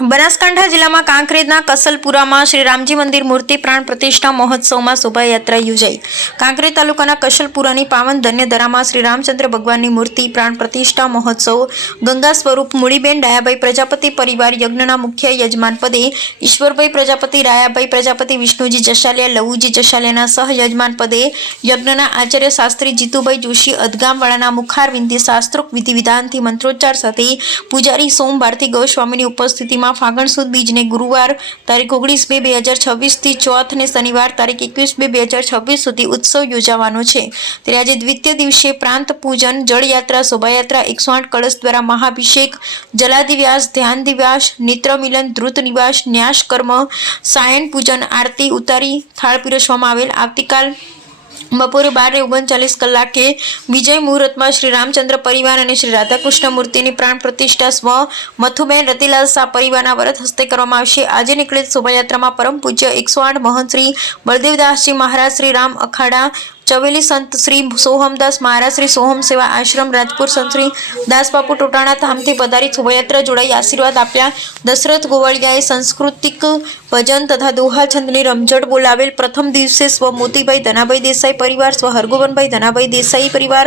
બનાસકાંઠા જિલ્લામાં કાંકરેજના કસલપુરામાં શ્રી રામજી મંદિર મૂર્તિ પ્રાણ પ્રતિષ્ઠા મહોત્સવમાં શોભાયાત્રા યોજાઈ. કાંકરેજ તાલુકાના કસલપુરાની પાવન ધન્યધરામાં શ્રી રામચંદ્ર ભગવાનની મૂર્તિ પ્રાણ પ્રતિષ્ઠા મહોત્સવ, ગંગા સ્વરૂપ મૂળીબેન ડાયાભાઈ પ્રજાપતિ પરિવાર યજ્ઞના મુખ્ય યજમાન પદે ઈશ્વરભાઈ પ્રજાપતિ, રાયાભાઈ પ્રજાપતિ, વિષ્ણુજી જશાલિયા લવુજી જશાલિયાના સહયજમાન પદે યજ્ઞના આચાર્ય શાસ્ત્રી જીતુભાઈ જોશી, અદગામવાળાના મુખાર શાસ્ત્રોક વિધિ વિધાનથી મંત્રોચ્ચાર સાથે પૂજારી સોમ ભારતી ગોસ્વામીની ઉપસ્થિતિમાં ફાગણ સુદ બીજને ગુરુવાર તારીખ ઓગણીસ બે બે હજાર છવ્વીસથી ચોથ ને શનિવાર તારીખ એકવીસ બે બે હજાર છવ્વીસ સુધી ઉત્સવ યોજાવાનો છે. ત્યારે આજે દ્વિતીય દિવસે પ્રાંત પૂજન, જળયાત્રા, શોભાયાત્રા, એકસો આઠ કળશ દ્વારા મહાભિષેક, જલાદિવ્યાસ ધ્યાન દિવ્યાસ નેત્ર મિલન ધ્રુત નિવાસ ન્યાસ કર્મ સાયન પૂજન, આરતી, ઉતારી, થાળ પીરસવામાં આવેલ. આવતીકાલ બપોરે બારે ઓગણચાલીસ કલાકે વિજય મુહૂર્તમાં શ્રી રામચંદ્ર પરિવાર અને શ્રી રાધાકૃષ્ણ મૂર્તિની પ્રાણ પ્રતિષ્ઠા સ્વ મથુબેન રતિલાલ શાહ પરિવારના વ્રત હસ્તે કરવામાં આવશે. આજે નીકળેલ શોભાયાત્રામાં પરમ પૂજ્ય એકસો આઠ મહંત શ્રી બળદેવદાસજી મહારાજ, શ્રી રામ અખાડા ચવેલી સંત શ્રી સોહમદાસ મહારાજ શ્રી સોહમ સેવા આશ્રમ, રાજપુર સંત શ્રી દાસબાપુ ટોટાણા ધામથી પધારી શોભાયાત્રા જોડાઈ આશીર્વાદ આપ્યા. દશરથ ગોવાળિયાએ સાંસ્કૃતિક ભજન તથા દોહા છંદની રમઝટ બોલાવેલ. પ્રથમ દિવસે સ્વ મોતીભાઈ ધનાભાઈ દેસાઈ પરિવાર, સ્વ હરગોવનભાઈ ધનાભાઈ દેસાઈ પરિવાર.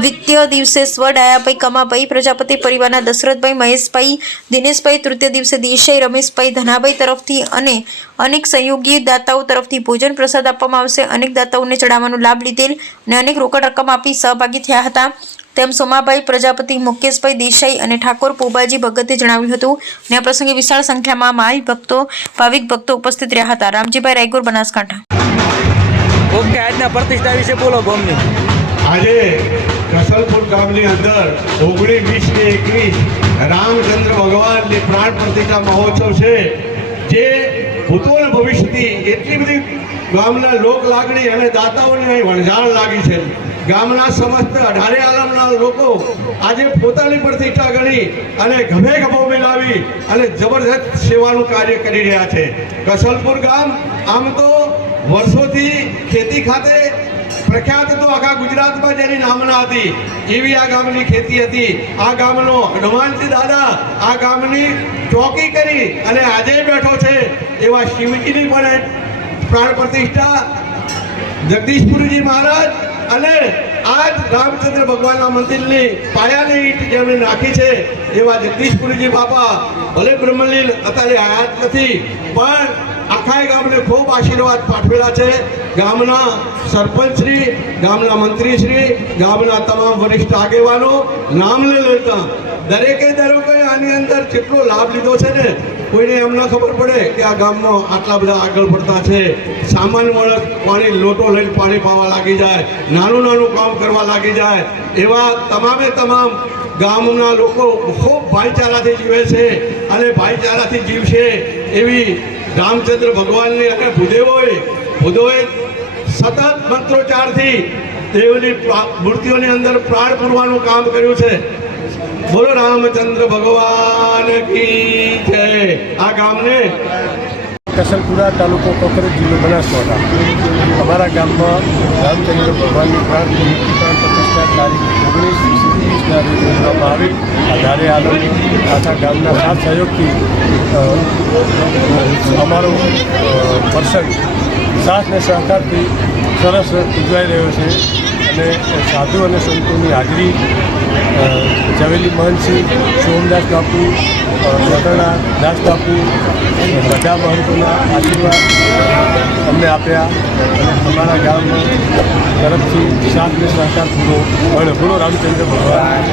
દ્વિતીય દિવસે સ્વ ડાયાભાઈ કમાભાઈ પ્રજાપતિ પરિવારના દશરથભાઈ મહેશભાઈ, દિનેશભાઈ, તૃતીય દિવસે દેસાઈ, રમેશભાઈ ધનાભાઈ તરફથી અને અનેક સહયોગી દાતાઓ તરફથી ભોજન પ્રસાદ આપવામાં આવશે. અનેક દાતાઓને ચડાવવાનો લાભ લીધેલ અને અનેક રોકડ રકમ આપી સહભાગી થયા હતા. તેમ સોમાભાઈ પ્રજાપતિ મુકેશભાઈ દેસાઈ અને ઠાકોર પોબાજી ભગતે જણાવ્યું હતું અને આ પ્રસંગે વિશાળ સંખ્યામાં માઈ ભક્તો ભાવિક ભક્તો ઉપસ્થિત રહ્યા હતા. રામજીભાઈ રાયગોર બનાસકાંઠા. ઓકે આજના પ્રતિષ્ઠા વિશે બોલો ગોમની. આજે કસલપુર ગામની અંદર ઓગણીસ વીસ ને એકવીસ રામચંદ્ર ભગવાનની પ્રાણ પ્રતિષ્ઠા મહોત્સવ છે. જે ભૂતો ભવિષ્યથી એટલી બધી ગામના લોક લાગણી અને દાતાઓને અહીં વણઝાણ લાગી છે. ગામના સમસ્ત અઢારે આલમના લોકો આજે પોતાની પ્રતિષ્ઠા ગણી અને ગભે ગભો મિલાવી અને જબરદસ્ત સેવાનું કાર્ય કરી રહ્યા છે. કસલપુર ગામ આમ તો વર્ષોથી ખેતી ખાતે પ્રખ્યાત તો આખા ગુજરાતમાં જેની નામના હતી. એવી આ ગામની ખેતી હતી. આ ગામનો હનુમાનજી દાદા આ ગામની ચોકી કરી અને આજે બેઠો છે એવા શિવજીની પણ પ્રાણ પ્રતિષ્ઠા. જગદીશપુરીજી મહારાજ અને આજ રામચંદ્ર ભગવાનના મંદિરની પાયાની ઈટ જેમણે નાખી છે એવા જગદીશપુરીજી બાપા. ભલે બ્રહ્મલીન અત્યારે હયાત નથી, પણ આખા ગામને ખૂબ આશીર્વાદ પાઠવેલા છે. ગામના સરપંચશ્રી ગામના મંત્રીશ્રી ગામના તમામ વરિષ્ઠ આગેવાનો, નામ લઈ લેતા દરેકે દરેકે આની અંદર જેટલો લાભ લીધો છે ને, કોઈને એમ ન ખબર પડે કે આ ગામમાં આટલા બધા આગળ પડતા છે. સામાન્ય માણસ પાણી લોટો લઈને પાણી પાવા લાગી જાય, નાનું નાનું કામ કરવા લાગી જાય. એવા તમામે તમામ ગામના લોકો ખૂબ ભાઈચારાથી જીવે છે અને ભાઈચારાથી જીવશે એવી રામચંદ્ર ભગવાનની અને ભૂદેવોએ ભૂદેવોએ સતત મંત્રોચ્ચારથી દેવની મૂર્તિઓની અંદર પ્રાણ પૂરવાનું કામ કર્યું છે. બોલો રામચંદ્ર ભગવાન કી જય. આ ગામને કસલપુરા તાલુકો કોકરેજ જિલ્લો બનાસકાંઠા. અમારા ગામમાં રામચંદ્ર ભગવાનની પ્રાણ પ્રાણ પ્રતિષ્ઠા તારીખ ઓગણીસ આવી આધારે આલમ આખા ગામના સાથ સહયોગથી અમારો પ્રસંગ સાથ ને સહકારથી સરસ ઉજવાઈ રહ્યો છે. અને સાધુ અને સંતોની હાજરી ઝવેલી મહંતસિંહ સોમદાસ બાપુ અ, દાસ બાપુ બધા મહંતોના આશીર્વાદ અમને આપ્યા. અને અમારા ગામ તરફથી સાથ ને સહકાર પૂરો અને પૂરો રામચંદ્ર ભગવાન.